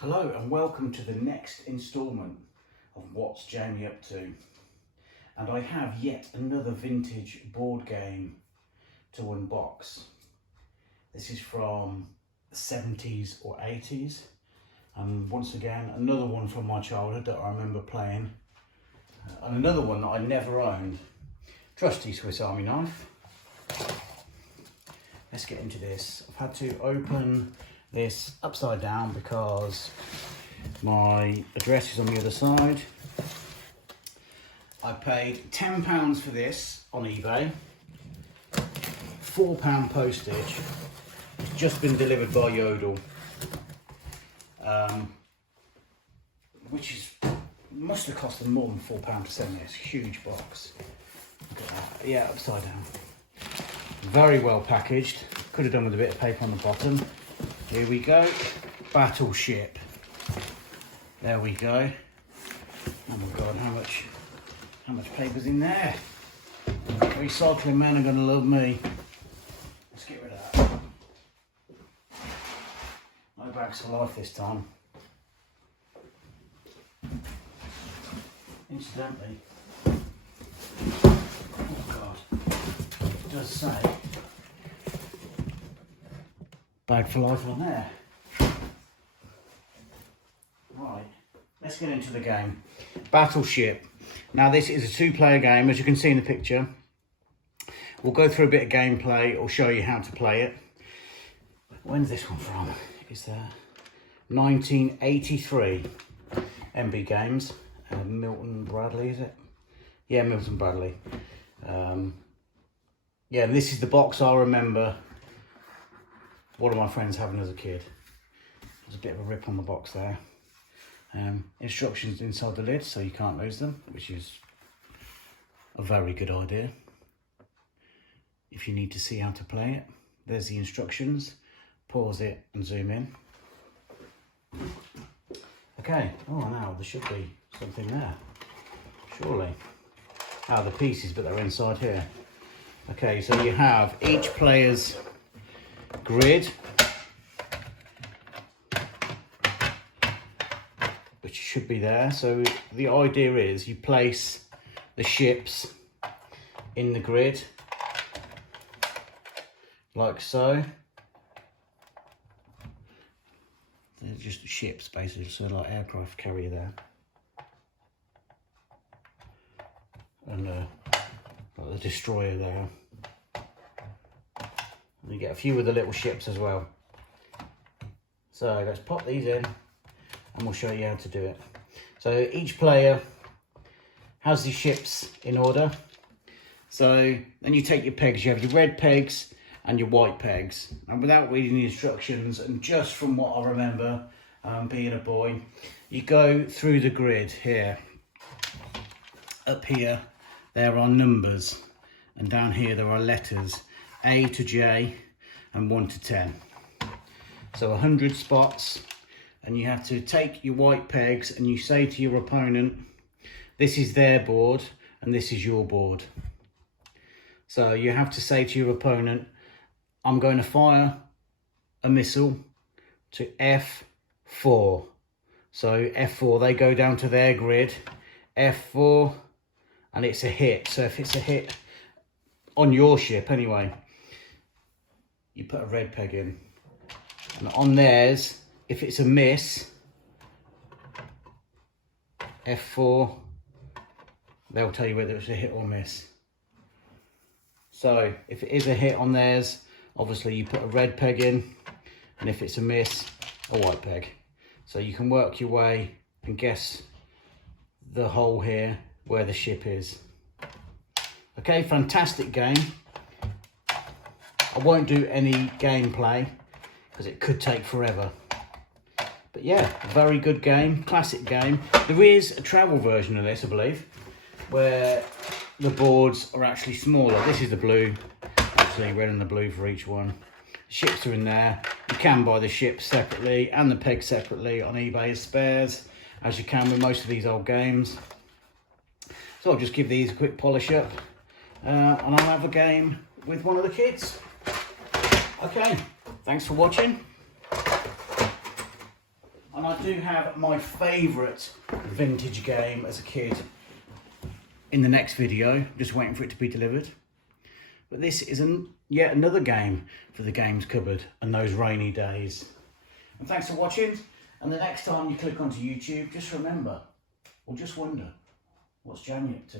Hello and welcome to the next instalment of What's Jamie Up To. And I have yet another vintage board game to unbox. This is from the 70s or 80s. And once again, another one from my childhood that I remember playing. And another one that I never owned. Trusty Swiss Army knife. Let's get into this. I've had to open this upside down because my address is on the other side. I paid £10 for this on eBay, £4 postage. It's just been delivered by Yodel, which must have cost them more than £4 to send this huge box. Look at that. Yeah, upside down. Very well packaged. Could have done with a bit of paper on the bottom. Here we go, Battleship. There we go. Oh my God, how much paper's in there? Recycling men are gonna love me. Let's get rid of that. No bags for life this time. Incidentally, oh God, it does say bag for life on there. Right, let's get into the game. Battleship. Now this is a two-player game, as you can see in the picture. We'll go through a bit of gameplay or show you how to play it. When's this one from? It's 1983 MB Games. Milton Bradley, is it? Yeah, Milton Bradley. Yeah, this is the box I remember one of my friends having as a kid. There's a bit of a rip on the box there. Instructions inside the lid so you can't lose them, which is a very good idea if you need to see how to play it. There's the instructions. Pause it and zoom in. Okay, oh now there should be something there, surely. The pieces, but they're inside here. Okay, so you have each player's grid, which should be there. So the idea is you place the ships in the grid like so. They're just ships basically, so like aircraft carrier there, and like the destroyer there. And you get a few of the little ships as well. So let's pop these in and we'll show you how to do it. So each player has the ships in order. So then you take your pegs, you have your red pegs and your white pegs. And without reading the instructions, and just from what I remember being a boy, you go through the grid here. Up here, there are numbers, and down here there are letters, A to J and 1 to 10. So 100 spots, and you have to take your white pegs and you say to your opponent, this is their board and this is your board. So you have to say to your opponent, I'm going to fire a missile to F4. So F4, they go down to their grid, F4, and it's a hit. So if it's a hit on your ship anyway, you put a red peg in. And on theirs, if it's a miss, F4, they'll tell you whether it's a hit or miss. So if it is a hit on theirs, obviously you put a red peg in, and if it's a miss, a white peg. So you can work your way and guess the hole here where the ship is. Okay, fantastic game. I won't do any gameplay because it could take forever. But yeah, very good game, classic game. There is a travel version of this, I believe, where the boards are actually smaller. This is the blue, actually red and the blue for each one. Ships are in there. You can buy the ships separately and the pegs separately on eBay as spares, as you can with most of these old games. So I'll just give these a quick polish up, and I'll have a game with one of the kids. Okay, thanks for watching. And And I do have my favourite vintage game as a kid in the next video, just waiting for it to be delivered. But this is yet another game for the games cupboard and those rainy days. And thanks for watching. And the next time you click onto YouTube, just remember, or just wonder, what's Jamie up to?